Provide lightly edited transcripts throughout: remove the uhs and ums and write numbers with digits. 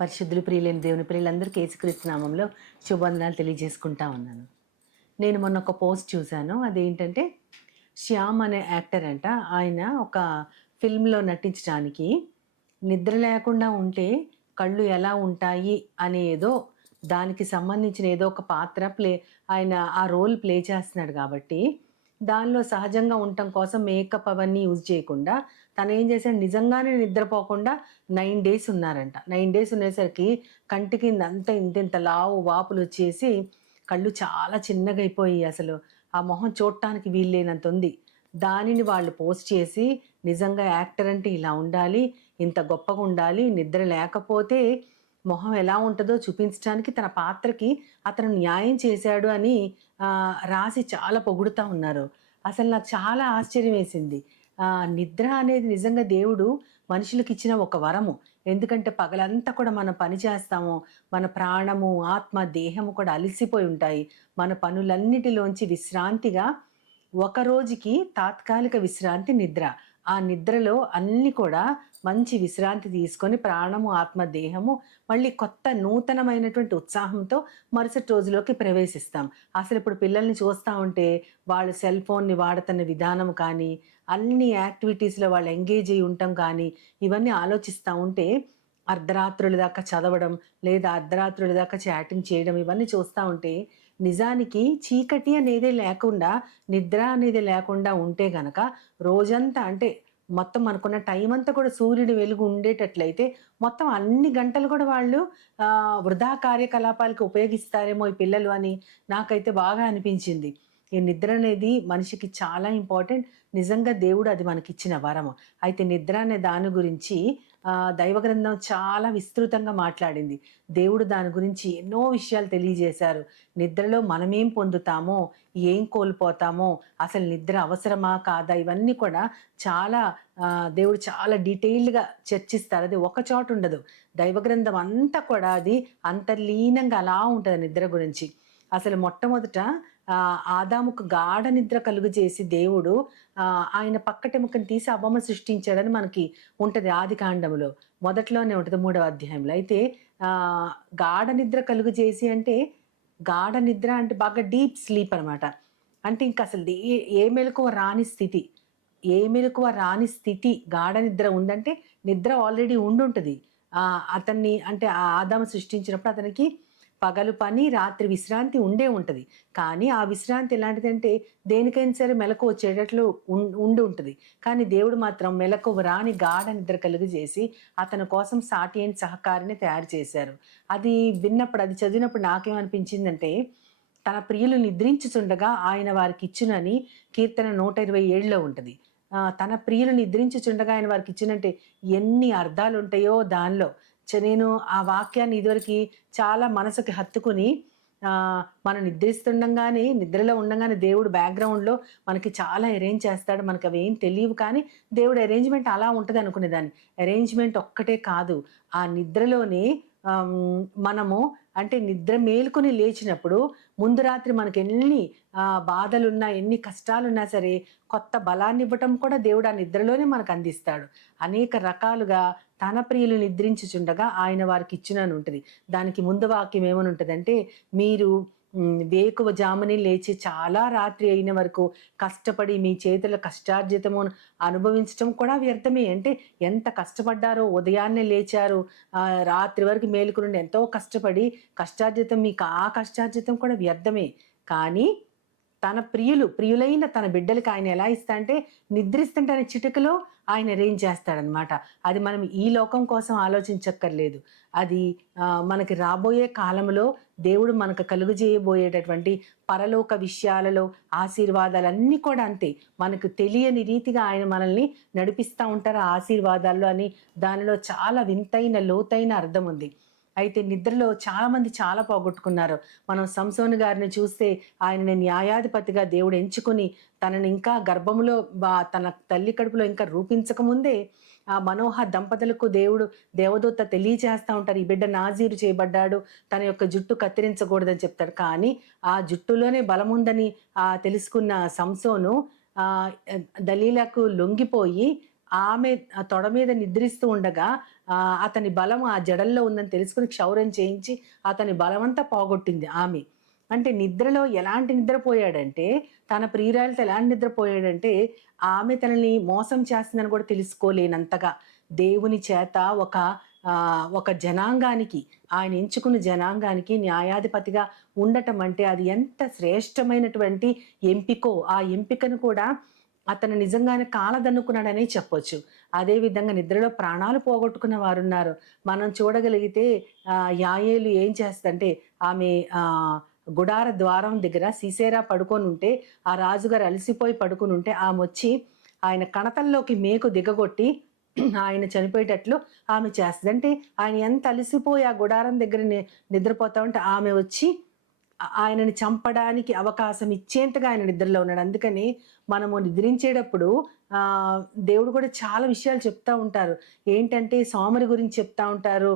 పరిశుద్ధులు ప్రియులైన దేవుని ప్రియులందరికీ యేసుక్రీస్తు నామంలో శుభవందనాలు తెలియజేసుకుంటా ఉన్నాను. నేను మొన్న ఒక పోస్ట్ చూశాను. అదేంటంటే శ్యామ్ అనే యాక్టర్ అంట. ఆయన ఒక ఫిల్మ్లో నటించడానికి నిద్ర లేకుండా ఉంటే కళ్ళు ఎలా ఉంటాయి అనే ఏదో దానికి సంబంధించిన ఏదో ఒక పాత్ర ఆయన ఆ రోల్ ప్లే చేస్తున్నాడు కాబట్టి దానిలో సహజంగా ఉండటం కోసం మేకప్ అవన్నీ యూజ్ చేయకుండా తను ఏం చేశాడు, నిజంగానే నిద్రపోకుండా 9 డేస్ ఉన్నారంట. 9 డేస్ ఉండేసరికి కంటి కింద అంతా ఇంతింత లావు వాపులు వచ్చేసి కళ్ళు చాలా చిన్నగా అయిపోయి అసలు ఆ మొహం చూడటానికి వీల్లేనంత ఉంది. దానిని వాళ్ళు పోస్ట్ చేసి నిజంగా యాక్టర్ అంటే ఇలా ఉండాలి, ఇంత గొప్పగా ఉండాలి, నిద్ర లేకపోతే మొహం ఎలా ఉంటుందో చూపించడానికి తన పాత్రకి అతను న్యాయం చేశాడు అని రాసి చాలా పొగుడుతా ఉన్నారు. అసలు నాకు చాలా ఆశ్చర్యం వేసింది. నిద్ర అనేది నిజంగా దేవుడు మనుషులకి ఇచ్చిన ఒక వరము. ఎందుకంటే పగలంతా కూడా మనం పని చేస్తాము. మన ప్రాణము, ఆత్మ, దేహము కూడా అలసిపోయి ఉంటాయి. మన పనులన్నిటిలోంచి విశ్రాంతిగా ఒక రోజుకి తాత్కాలిక విశ్రాంతి నిద్ర. ఆ నిద్రలో అన్నీ కూడా మంచి విశ్రాంతి తీసుకొని ప్రాణము, ఆత్మ, దేహము మళ్ళీ కొత్త నూతనమైనటువంటి ఉత్సాహంతో మరుసటి రోజులోకి ప్రవేశిస్తాం. అసలు ఇప్పుడు పిల్లల్ని చూస్తా ఉంటే వాళ్ళు సెల్ ఫోన్‌ని వాడుతున్న విధానం కానీ, అన్ని యాక్టివిటీస్‌లో వాళ్ళు ఎంగేజ్ అయ్యి ఉండటం కానీ, ఇవన్నీ ఆలోచిస్తా ఉంటే అర్ధరాత్రుల దాకా చదవడం, లేదా అర్ధరాత్రుల దాకా చాటింగ్ చేయడం ఇవన్నీ చూస్తా ఉంటే నిజానికి చీకటి అనేదే లేకుండా, నిద్ర అనేది లేకుండా ఉంటే గనక రోజంతా అంటే మొత్తం మనకున్న టైం అంతా కూడా సూర్యుడి వెలుగు ఉండేటట్లయితే మొత్తం అన్ని గంటలు కూడా వాళ్ళు వృధా కార్యకలాపాలకు ఉపయోగిస్తారేమో ఈ పిల్లలు అని నాకైతే బాగా అనిపించింది. ఈ నిద్ర అనేది మనిషికి చాలా ఇంపార్టెంట్. నిజంగా దేవుడు అది మనకిచ్చిన వరము. అయితే నిద్ర అనే దాని గురించి దైవ గ్రంథం చాలా విస్తృతంగా మాట్లాడింది. దేవుడు దాని గురించి ఎన్నో విషయాలు తెలియజేశారు. నిద్రలో మనమేం పొందుతామో, ఏం కోల్పోతామో, అసలు నిద్ర అవసరమా కాదా ఇవన్నీ కూడా చాలా దేవుడు చాలా డీటెయిల్డ్‌గా చర్చిస్తారు. అది ఒక చోట ఉండదు. దైవ గ్రంథం అంతా కూడా అది అంతర్లీనంగా అలా ఉంటది నిద్ర గురించి. అసలు మొట్టమొదట ఆదాముకు గాఢ నిద్ర కలుగజేసి దేవుడు ఆయన పక్కటెముకను తీసి అవ్వమ సృష్టించాడని మనకి ఉంటది ఆదికాండములో. మొదట్లోనే ఉంటది 3వ అధ్యాయంలో. అయితే గాఢ నిద్ర కలుగజేసి అంటే గాఢ నిద్ర అంటే బాగా డీప్ స్లీప్ అనమాట. అంటే ఇంక అసలు ఏ మెలకువ రాని స్థితి. ఏ మెలకువ రాని స్థితి గాఢ నిద్ర ఉందంటే నిద్ర ఆల్రెడీ ఉండుంటది. అతన్ని అంటే ఆదాము సృష్టించినప్పుడు అతనికి పగలు పని, రాత్రి విశ్రాంతి ఉండే ఉంటది. కానీ ఆ విశ్రాంతి ఎలాంటిదంటే దేనికైనా సరే మెలకువ వచ్చేటట్లు ఉండి ఉంటది. కానీ దేవుడు మాత్రం మెలకువ రాని గాఢ నిద్ర కలుగజేసి అతని కోసం సాటి అయిన సహకారిని తయారు చేశారు. అది విన్నప్పుడు, అది చదివినప్పుడు నాకేమనిపించిందంటే తన ప్రియులు నిద్రించుచుండగా ఆయన వారికిచ్చునని కీర్తన 127లో ఉంటది. తన ప్రియులు నిద్రించుచుండగా ఆయన వారికిచ్చునంటే ఎన్ని అర్థాలుంటాయో దానిలో. నేను ఆ వాక్యాన్ని ఇదివరకి చాలా మనసుకి హత్తుకుని మనం నిద్రిస్తుండగానే నిద్రలో ఉండంగానే దేవుడు బ్యాక్‌గ్రౌండ్‌లో మనకి చాలా అరేంజ్ చేస్తాడు. మనకవేం తెలియవు కానీ దేవుడి అరేంజ్‌మెంట్ అలా ఉంటదనుకునేదాన్ని. అరేంజ్‌మెంట్ ఒక్కటే కాదు. ఆ నిద్రలోనే మనము అంటే నిద్ర మేలుకొని లేచినప్పుడు ముందు రాత్రి మనకెన్ని బాధలున్నా, ఎన్ని కష్టాలున్నా సరే కొత్త బలాన్నివ్వటం కూడా దేవుడు ఆ నిద్రలోనే మనకందిస్తాడు. అనేక రకాలుగా తన ప్రియులు నిద్రించుచుండగా ఆయన వారికిచ్చునని ఉంటది. దానికి ముందు వాక్యం ఏమనుంటదంటే, మీరు వేకువ జామునే లేచి చాలా రాత్రి అయిన వరకు కష్టపడి మీ చేతుల కష్టార్జితము అనుభవించటం కూడా వ్యర్థమే. అంటే ఎంత కష్టపడ్డారో, ఉదయాన్నే లేచారు, రాత్రి వరకు మేలుకొని ఎంతో కష్టపడి కష్టార్జితం మీకు ఆ కష్టార్జితం కూడా వ్యర్థమే. కానీ తన ప్రియులైన తన బిడ్డలకి ఆయన ఎలా ఇస్తా అంటే నిద్రిస్తుంటే ఆయన చిటికలో ఆయన అరేంజ్ చేస్తాడనమాట. అది మనం ఈ లోకం కోసం ఆలోచించక్కర్లేదు. అది మనకి రాబోయే కాలంలో దేవుడు మనకు కలుగజేయబోయేటటువంటి పరలోక విషయాలలో ఆశీర్వాదాలన్నీ కూడా అంతే. మనకు తెలియని రీతిగా ఆయన మనల్ని నడిపిస్తా ఉంటారు ఆ ఆశీర్వాదాల్లో అని దానిలో చాలా వింతైన లోతైన అర్థం ఉంది. అయితే నిద్రలో చాలామంది చాలా పోగొట్టుకున్నారు. మనం సంసోను గారిని చూస్తే ఆయనని న్యాయాధిపతిగా దేవుడు ఎంచుకొని తనని ఇంకా గర్భములో తన తల్లి కడుపులో ఇంకా రూపించకముందే ఆ మనోహ దంపతులకు దేవదూత తెలియచేస్తా ఉంటారు. ఈ బిడ్డ నాజీరు చేయబడ్డాడు, తన యొక్క జుట్టు కత్తిరించకూడదని చెప్తాడు. కానీ ఆ జుట్టులోనే బలముందని తెలుసుకున్న సంసోను దలీలకు లొంగిపోయి ఆమె తొడ మీద నిద్రిస్తూ ఉండగా అతని బలం ఆ జడల్లో ఉందని తెలుసుకుని క్షౌరం చేయించి అతని బలమంతా పోగొట్టింది ఆమె. అంటే నిద్రలో ఎలాంటి నిద్రపోయాడంటే, తన ప్రియురాలితో ఎలాంటి నిద్రపోయాడంటే, ఆమె తనని మోసం చేస్తుందని కూడా తెలుసుకోలేనంతగా దేవుని చేత ఒక జనాంగానికి, ఆయన ఎంచుకున్న జనాంగానికి న్యాయాధిపతిగా ఉండటం అంటే అది ఎంత శ్రేష్టమైనటువంటి ఎంపికో. ఆ ఎంపికను కూడా అతను నిజంగానే కాలదన్నుకున్నాడనే చెప్పొచ్చు. అదే విధంగా నిద్రలో ప్రాణాలు పోగొట్టుకున్న వారున్నారు. మనం చూడగలిగితే యాయేలు ఏం చేస్తదంటే, ఆమె గుడార ద్వారం దగ్గర సిసేరా పడుకొనుంటే, ఆ రాజుగారు అలసిపోయి పడుకొనుంటే ఆమొచ్చి ఆయన కణతల్లోకి మేకు దిగగొట్టి ఆయన చనిపోయేటట్లు ఆమె చేస్తది. అంటే ఆయన ఎంత అలసిపోయి ఆ గుడారం దగ్గర నిద్రపోతా ఉంటే ఆమె వచ్చి ఆయనని చంపడానికి అవకాశం ఇచ్చేంతగా ఆయన నిద్రలో ఉన్నాడు. అందుకని మనము నిద్రించేటప్పుడు దేవుడు కూడా చాలా విషయాలు చెప్తా ఉంటారు. ఏంటంటే సోమరి గురించి చెప్తా ఉంటారు.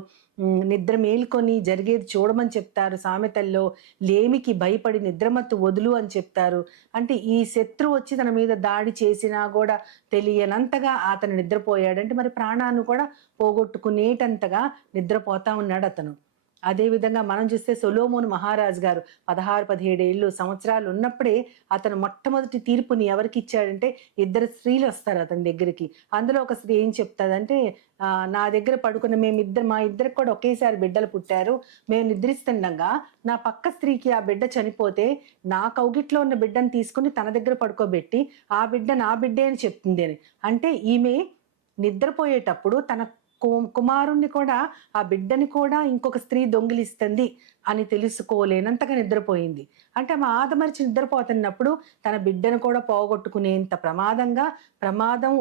నిద్ర మేల్కొని జరిగేది చూడమని చెప్తారు సామెతల్లో. లేమికి భయపడి నిద్రమత్తు వదులు అని చెప్తారు. అంటే ఈ శత్రువు వచ్చి తన మీద దాడి చేసినా కూడా తెలియనంతగా అతను నిద్రపోయాడు. అంటే మరి ప్రాణాన్ని కూడా పోగొట్టుకునేటంతగా నిద్రపోతా ఉన్నాడు అతను. అదేవిధంగా మనం చూస్తే సొలొమోను మహారాజు గారు 16-17 సంవత్సరాలు ఉన్నప్పుడే అతను మొట్టమొదటి తీర్పుని ఎవరికి ఇచ్చాడంటే, ఇద్దరు స్త్రీలు వస్తారు అతని దగ్గరికి. అందులో ఒక స్త్రీ ఏం చెప్తాదంటే, నా దగ్గర పడుకున్న మా ఇద్దరికి కూడా ఒకేసారి బిడ్డలు పుట్టారు. మేము నిద్రిస్తుండగా నా పక్క స్త్రీకి ఆ బిడ్డ చనిపోతే నా కౌగిట్లో ఉన్న బిడ్డను తీసుకుని తన దగ్గర పడుకోబెట్టి ఆ బిడ్డ నా బిడ్డే అని చెప్తుంది అని. అంటే ఈమె నిద్రపోయేటప్పుడు తన కుమారుణ్ణి కూడా, ఆ బిడ్డని కూడా ఇంకొక స్త్రీ దొంగిలిస్తుంది అని తెలుసుకోలేనంతగా నిద్రపోయింది. అంటే ఆమె ఆదమరిచి నిద్రపోతున్నప్పుడు తన బిడ్డను కూడా పోగొట్టుకునేంత ప్రమాదం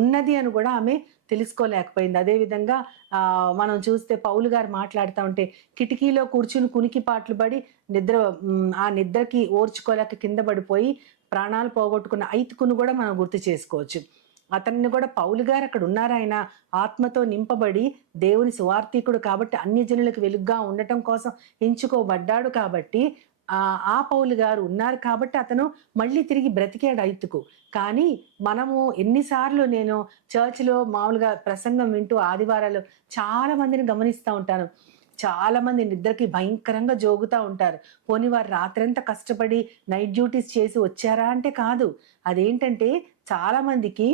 ఉన్నది అని కూడా ఆమె తెలుసుకోలేకపోయింది. అదేవిధంగా మనం చూస్తే పౌలు గారు మాట్లాడుతూ ఉంటే, కిటికీలో కూర్చుని కునికి పాటలు పడి ఆ నిద్రకి ఓర్చుకోలేక కింద పడిపోయి ప్రాణాలు పోగొట్టుకున్న ఐతుకును కూడా మనం గుర్తు చేసుకోవచ్చు. అతన్ని కూడా పౌలు గారు అక్కడ ఉన్నారు. ఆయన ఆత్మతో నింపబడి దేవుని సువార్థికుడు కాబట్టి అన్యజనులకు వెలుగుగా ఉండటం కోసం ఎంచుకోబడ్డాడు కాబట్టి ఆ పౌలు గారు ఉన్నారు కాబట్టి అతను మళ్ళీ తిరిగి బ్రతికాడు ఐతుకు. కానీ మనము ఎన్నిసార్లు నేను చర్చిలో మామూలుగా ప్రసంగం వింటూ ఆదివారాలు చాలా మందిని గమనిస్తూ ఉంటాను. చాలా మంది నిద్రకి భయంకరంగా జోగుతూ ఉంటారు. పోనీ వారు రాత్రంతా కష్టపడి నైట్ డ్యూటీస్ చేసి వచ్చారా అంటే కాదు. అదేంటంటే చాలా మందికి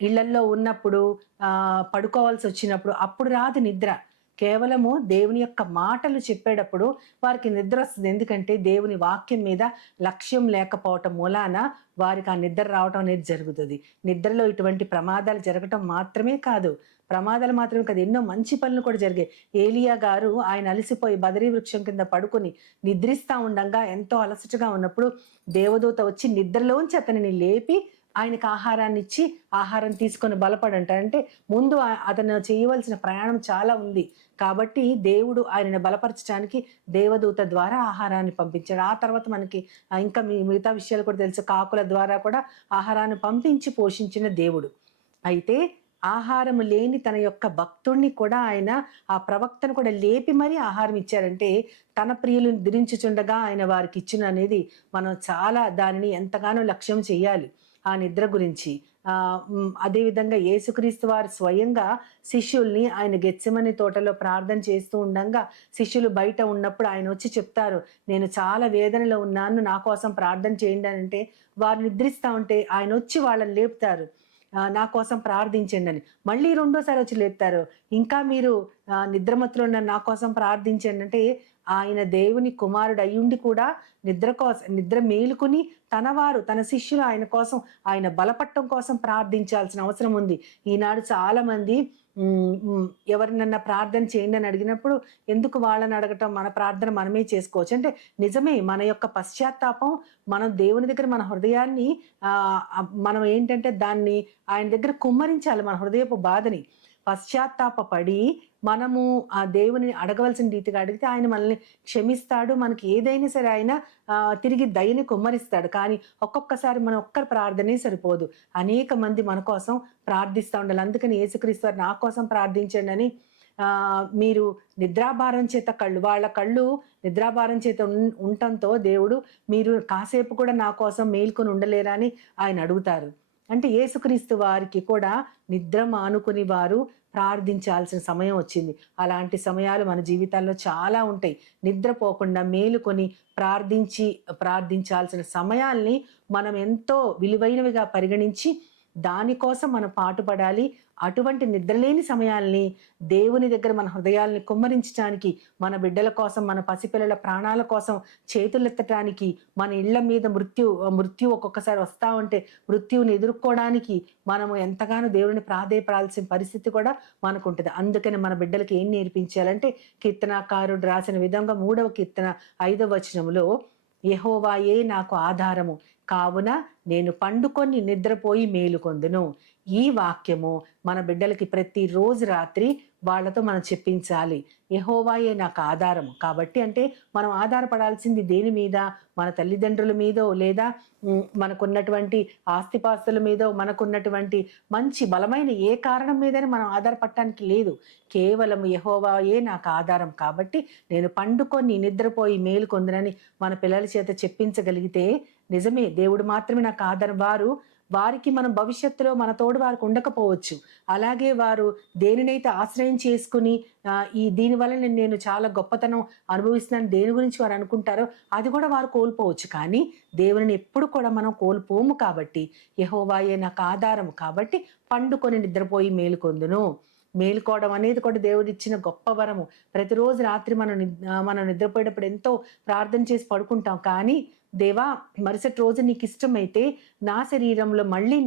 ఇళ్లల్లో ఉన్నప్పుడు పడుకోవాల్సి వచ్చినప్పుడు అప్పుడు రాదు నిద్ర. కేవలము దేవుని యొక్క మాటలు చెప్పేటప్పుడు వారికి నిద్ర వస్తుంది. ఎందుకంటే దేవుని వాక్యం మీద లక్ష్యం లేకపోవటం మూలాన వారికి ఆ నిద్ర రావటం అనేది జరుగుతుంది. నిద్రలో ఇటువంటి ప్రమాదాలు జరగటం మాత్రమే కాదు, ఎన్నో మంచి పనులు కూడా జరిగాయి. ఏలియా గారు ఆయన అలసిపోయి బదరీ వృక్షం కింద పడుకుని నిద్రిస్తా ఉండగా ఎంతో అలసటగా ఉన్నప్పుడు దేవదూత వచ్చి నిద్రలోంచి అతనిని లేపి ఆయనకు ఆహారాన్ని ఇచ్చి ఆహారం తీసుకొని బలపడంటే ముందు అతను చేయవలసిన ప్రయాణం చాలా ఉంది కాబట్టి దేవుడు ఆయనను బలపరచడానికి దేవదూత ద్వారా ఆహారాన్ని పంపించాడు. ఆ తర్వాత మనకి ఇంకా మిగతా విషయాలు కూడా తెలుసు. కాకుల ద్వారా కూడా ఆహారాన్ని పంపించి పోషించిన దేవుడు. అయితే ఆహారం లేని తన యొక్క భక్తుడిని కూడా ఆయన, ఆ ప్రవక్తను కూడా లేపి మరీ ఆహారం ఇచ్చారంటే తన ప్రియులు నిద్రించుచుండగా ఆయన వారికి ఇచ్చిన అనేది మనం చాలా దానిని ఎంతగానో లక్ష్యం చేయాలి ఆ నిద్ర గురించి. అదేవిధంగా యేసుక్రీస్తు వారు స్వయంగా శిష్యుల్ని ఆయన గెత్సెమని తోటలో ప్రార్థన చేస్తూ ఉండగా శిష్యులు బయట ఉన్నప్పుడు ఆయన వచ్చి చెప్తారు, నేను చాలా వేదనలో ఉన్నాను, నా కోసం ప్రార్థన చేయండి అని. అంటే వారు నిద్రిస్తూ ఉంటే ఆయన వచ్చి వాళ్ళని లేపుతారు, నా కోసం ప్రార్థించండి అని. మళ్ళీ రెండోసారి వచ్చి లేపుతారు, ఇంకా మీరు నిద్రమత్తులో ఉన్న నా కోసం ప్రార్థించండి అంటే ఆయన దేవుని కుమారుడు అయ్యుండి కూడా నిద్ర మేలుకుని తన శిష్యులు ఆయన కోసం, ఆయన బలపట్టం కోసం ప్రార్థించాల్సిన అవసరం ఉంది. ఈనాడు చాలా మంది ఎవరినన్నా ప్రార్థన చేయండి అని అడిగినప్పుడు ఎందుకు వాళ్ళని అడగటం, మన ప్రార్థన మనమే చేసుకోవచ్చు అంటే నిజమే. మన యొక్క పశ్చాత్తాపం, మనం దేవుని దగ్గర మన హృదయాన్ని మనం ఏంటంటే దాన్ని ఆయన దగ్గర కుమ్మరించాలి. మన హృదయపు బాధని పశ్చాత్తాపడి మనము ఆ దేవుని అడగవలసిన రీతిగా అడిగితే ఆయన మనల్ని క్షమిస్తాడు. మనకి ఏదైనా సరే ఆయన తిరిగి దయని కుమ్మరిస్తాడు. కానీ ఒక్కొక్కసారి మన ఒక్కరి ప్రార్థనే సరిపోదు, అనేక మంది మన కోసం ప్రార్థిస్తూ ఉండాలి. అందుకని యేసుక్రీస్తు వారు నా కోసం ప్రార్థించండి అని మీరు నిద్రాభారం చేత వాళ్ళ కళ్ళు నిద్రాభారం చేత ఉండటంతో దేవుడు మీరు కాసేపు కూడా నా కోసం మేల్కొని ఉండలేరా అని ఆయన అడుగుతారు. అంటే యేసుక్రీస్తు వారికి కూడా నిద్ర మానుకుని వారు ప్రార్థించాల్సిన సమయం వచ్చింది. అలాంటి సమయాలు మన జీవితాల్లో చాలా ఉంటాయి. నిద్రపోకుండా మేలుకొని ప్రార్థించాల్సిన సమయాల్ని మనం ఎంతో విలువైనవిగా పరిగణించి దానికోసం మనం పాటుపడాలి. అటువంటి నిద్రలేని సమయాల్ని దేవుని దగ్గర మన హృదయాల్ని కుమ్మరించడానికి, మన కోసం, మన పసిపిల్లల ప్రాణాల కోసం చేతులెత్తటానికి, మన ఇళ్ల మీద మృత్యు ఒక్కొక్కసారి వస్తా ఉంటే మృత్యువుని ఎదుర్కోవడానికి మనము ఎంతగానో దేవుని ప్రాధేయపడాల్సిన పరిస్థితి కూడా మనకు ఉంటుంది. అందుకని మన బిడ్డలకి ఏం నేర్పించాలంటే, కీర్తనాకారుడు రాసిన విధంగా 3వ కీర్తన 5వ వచనంలో, యెహోవాయే నాకు ఆధారము, కావున నేను పండుకొని నిద్రపోయి మేలుకొందును. ఈ వాక్యము మన బిడ్డలకి ప్రతిరోజు రాత్రి వాళ్ళతో మనం చెప్పించాలి. యెహోవాయే నాకు ఆధారము. కాబట్టి అంటే మనం ఆధారపడాల్సింది దేని మీద? మన తల్లిదండ్రుల మీదో, లేదా మనకున్నటువంటి ఆస్తిపాస్తుల మీదో, మనకున్నటువంటి మంచి బలమైన ఏ కారణం మీదని మనం ఆధారపడటానికి లేదు. కేవలం యెహోవాయే నాకు ఆధారం. కాబట్టి నేను పండుకొని నిద్రపోయి మేలుకొందునని మన పిల్లల చేత చెప్పించగలిగితే, నిజమే దేవుడు మాత్రమే నాకు ఆధారం. వారికి మనం భవిష్యత్తులో మన తోడు వారికి ఉండకపోవచ్చు. అలాగే వారు దేనినైతే ఆశ్రయం చేసుకుని దీనివల్ల నేను చాలా గొప్పతనం అనుభవిస్తున్నాను దేని గురించి వారు అనుకుంటారో అది కూడా వారు కోల్పోవచ్చు. కానీ దేవుని ఎప్పుడు కూడా మనం కోల్పోము. కాబట్టి యెహోవాయే నాకు ఆధారము, కాబట్టి పండుకొని నిద్రపోయి మేలుకొందును. మేలుకోవడం అనేది కూడా దేవుడిచ్చిన గొప్ప వరము. ప్రతిరోజు రాత్రి మనం నిద్రపోయేటప్పుడు ఎంతో ప్రార్థన చేసి పడుకుంటాం. కానీ దేవా, మరుసటి రోజు నీకు ఇష్టమైతే నా శరీరంలో మళ్ళీ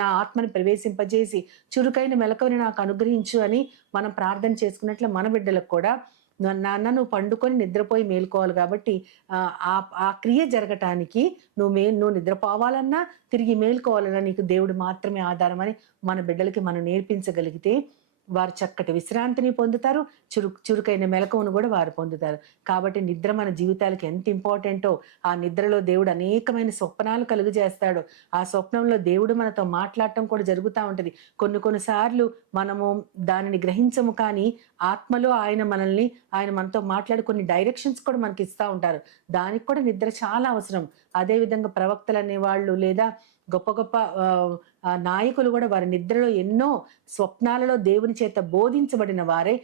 నా ఆత్మని ప్రవేశింపజేసి చురుకైన మెలకువని నాకు అనుగ్రహించు అని మనం ప్రార్థన చేసుకున్నట్లు మన బిడ్డలకు కూడా, నాన్న నువ్వు పండుకొని నిద్రపోయి మేలుకోవాలి. కాబట్టి ఆ క్రియ జరగటానికి నువ్వు నిద్రపోవాలన్నా తిరిగి మేలుకోవాలన్నా నీకు దేవుడు మాత్రమే ఆధారం అని మన బిడ్డలకి మనం నేర్పించగలిగితే వారు చక్కటి విశ్రాంతిని పొందుతారు, చురుకైన మెలకువను కూడా వారు పొందుతారు. కాబట్టి నిద్ర మన జీవితాలకు ఎంత ఇంపార్టెంటో, ఆ నిద్రలో దేవుడు అనేకమైన స్వప్నాలు కలుగజేస్తాడు. ఆ స్వప్నంలో దేవుడు మనతో మాట్లాడటం కూడా జరుగుతూ ఉంటుంది. కొన్నిసార్లు మనము దానిని గ్రహించము, కానీ ఆత్మలో ఆయన మనతో మాట్లాడి కొన్ని డైరెక్షన్స్ కూడా మనకి ఇస్తూ ఉంటారు. దానికి కూడా నిద్ర చాలా అవసరం. అదేవిధంగా ప్రవక్తలు అనేవాళ్ళు, లేదా గొప్ప గొప్ప నాయకులు కూడా వారి నిద్రలో ఎన్నో స్వప్నాలలో దేవుని చేత బోధించబడిన వారే.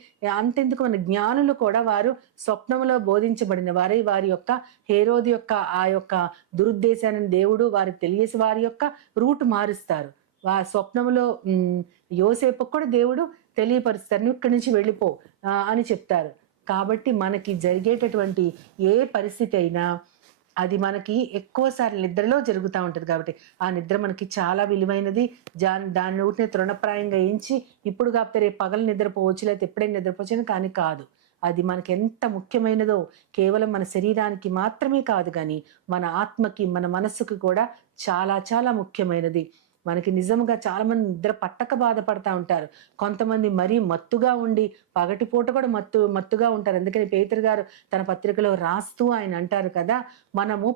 అంతెందుకు మన జ్ఞానులు కూడా వారు స్వప్నంలో బోధించబడిన వారే. వారి యొక్క హేరోదు యొక్క ఆ యొక్క దురుద్దేశాన్ని దేవుడు వారికి తెలియసి వారి యొక్క రూట్ మారుస్తారు. స్వప్నంలో యోసేపుకు కూడా దేవుడు తెలియపరుస్తారు, నువ్వు ఇక్కడి నుంచి వెళ్ళిపో అని చెప్తారు. కాబట్టి మనకి జరిగేటటువంటి ఏ పరిస్థితి అయినా అది మనకి ఎక్కువసార్లు నిద్రలో జరుగుతూ ఉంటుంది. కాబట్టి ఆ నిద్ర మనకి చాలా విలువైనది. దాని ఊటిని తృణప్రాయంగా ఎంచి ఇప్పుడు కాకపోతే రేపు పగలు నిద్రపోవచ్చు, లేకపోతే ఎప్పుడైనా నిద్రపోవచ్చు కానీ కాదు. అది మనకి ఎంత ముఖ్యమైనదో కేవలం మన శరీరానికి మాత్రమే కాదు, కానీ మన ఆత్మకి, మన మనస్సుకి కూడా చాలా చాలా ముఖ్యమైనది. మనకి నిజంగా చాలా మంది నిద్ర పట్టక బాధపడతా ఉంటారు. కొంతమంది మరీ మత్తుగా ఉండి పగటిపూట కూడా మత్తుగా ఉంటారు. అందుకని పేతురు గారు తన పత్రికలో రాస్తూ ఆయన అంటారు కదా, మనము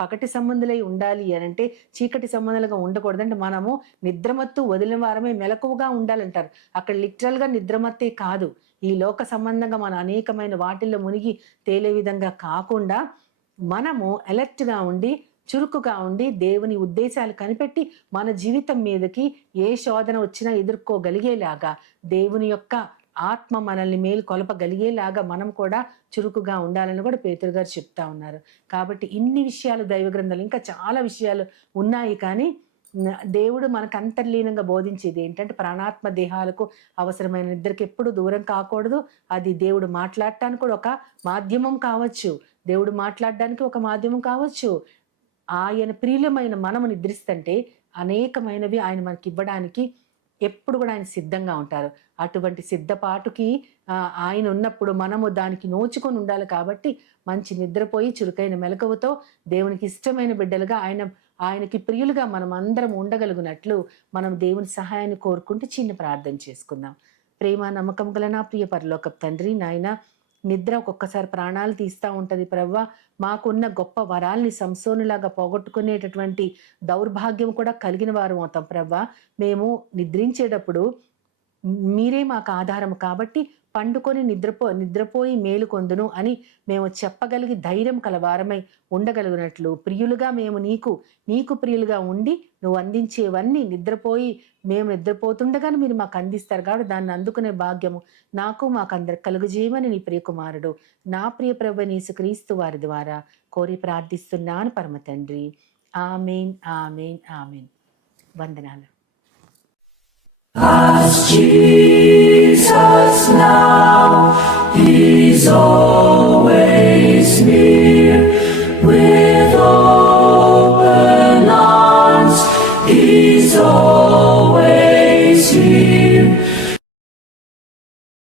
పగటి సంబంధులై ఉండాలి అని అంటే చీకటి సంబంధాలుగా ఉండకూడదంటే మనము నిద్రమత్తు వదిలిన వారమే మెలకువగా ఉండాలంటారు. అక్కడ లిటరల్ గా నిద్రమత్తే కాదు, ఈ లోక సంబంధంగా మన అనేకమైన వాటిల్లో మునిగి తేలే విధంగా కాకుండా మనము అలర్ట్ గా ఉండి, చురుకుగా ఉండి, దేవుని ఉద్దేశాలు కనిపెట్టి మన జీవితం మీదకి ఏ శోధన వచ్చినా ఎదుర్కోగలిగేలాగా, దేవుని యొక్క ఆత్మ మనల్ని మేలు కొలపగలిగేలాగా మనం కూడా చురుకుగా ఉండాలని కూడా పేతురు గారు చెప్తా ఉన్నారు. కాబట్టి ఇన్ని విషయాలు దైవ గ్రంథాలు, ఇంకా చాలా విషయాలు ఉన్నాయి. కానీ దేవుడు మనకు అంతర్లీనంగా బోధించేది ఏంటంటే, ప్రాణాత్మ దేహాలకు అవసరమైన నిద్రకి ఎప్పుడు దూరం కాకూడదు. అది దేవుడు మాట్లాడటానికి కూడా ఒక మాధ్యమం కావచ్చు, దేవుడు మాట్లాడడానికి ఒక మాధ్యమం కావచ్చు. ఆయన ప్రియులమైన మనము నిద్రిస్తుంటే అనేకమైనవి ఆయన మనకి ఇవ్వడానికి ఎప్పుడు కూడా ఆయన సిద్ధంగా ఉంటారు. అటువంటి సిద్ధపాటుకి ఆయన ఉన్నప్పుడు మనము దానికి నోచుకొని ఉండాలి. కాబట్టి మంచి నిద్రపోయి చురుకైన మెలకువతో దేవునికి ఇష్టమైన బిడ్డలుగా, ఆయనకి ప్రియులుగా మనం అందరం ఉండగలుగునట్లు మనం దేవుని సహాయాన్ని కోరుకుంటూ చిన్న ప్రార్థన చేసుకుందాం. ప్రేమ నమ్మకం గల నా ప్రియ పరలోకపు తండ్రి, నాయన, నిద్ర ఒక్కొక్కసారి ప్రాణాలు తీస్తూ ఉంటుంది ప్రవ్వా. మాకున్న గొప్ప వరాల్ని సంసోనులాగా పోగొట్టుకునేటటువంటి దౌర్భాగ్యం కూడా కలిగిన వారు అవుతాం ప్రవ్వా. మేము నిద్రించేటప్పుడు మీరే మాకు ఆధారం. కాబట్టి పండుకొని నిద్రపోయి మేలుకొందును అని మేము చెప్పగలిగి ధైర్యం కలవారమై ఉండగలిగినట్లు ప్రియులుగా మేము నీకు ప్రియులుగా ఉండి నువ్వు అందించేవన్నీ మేము నిద్రపోతుండగానే మీరు మాకు అందిస్తారు కాబట్టి దాన్ని అందుకునే భాగ్యము మాకందరికి కలుగజేయమని నీ ప్రియకుమారుడు నా ప్రియ ప్రభువైన యేసుక్రీస్తు వారి ద్వారా కోరి ప్రార్థిస్తున్నాను పరమ తండ్రి. ఆమేన్, ఆమేన్, ఆమేన్. వందనాలు. As Jesus now is all.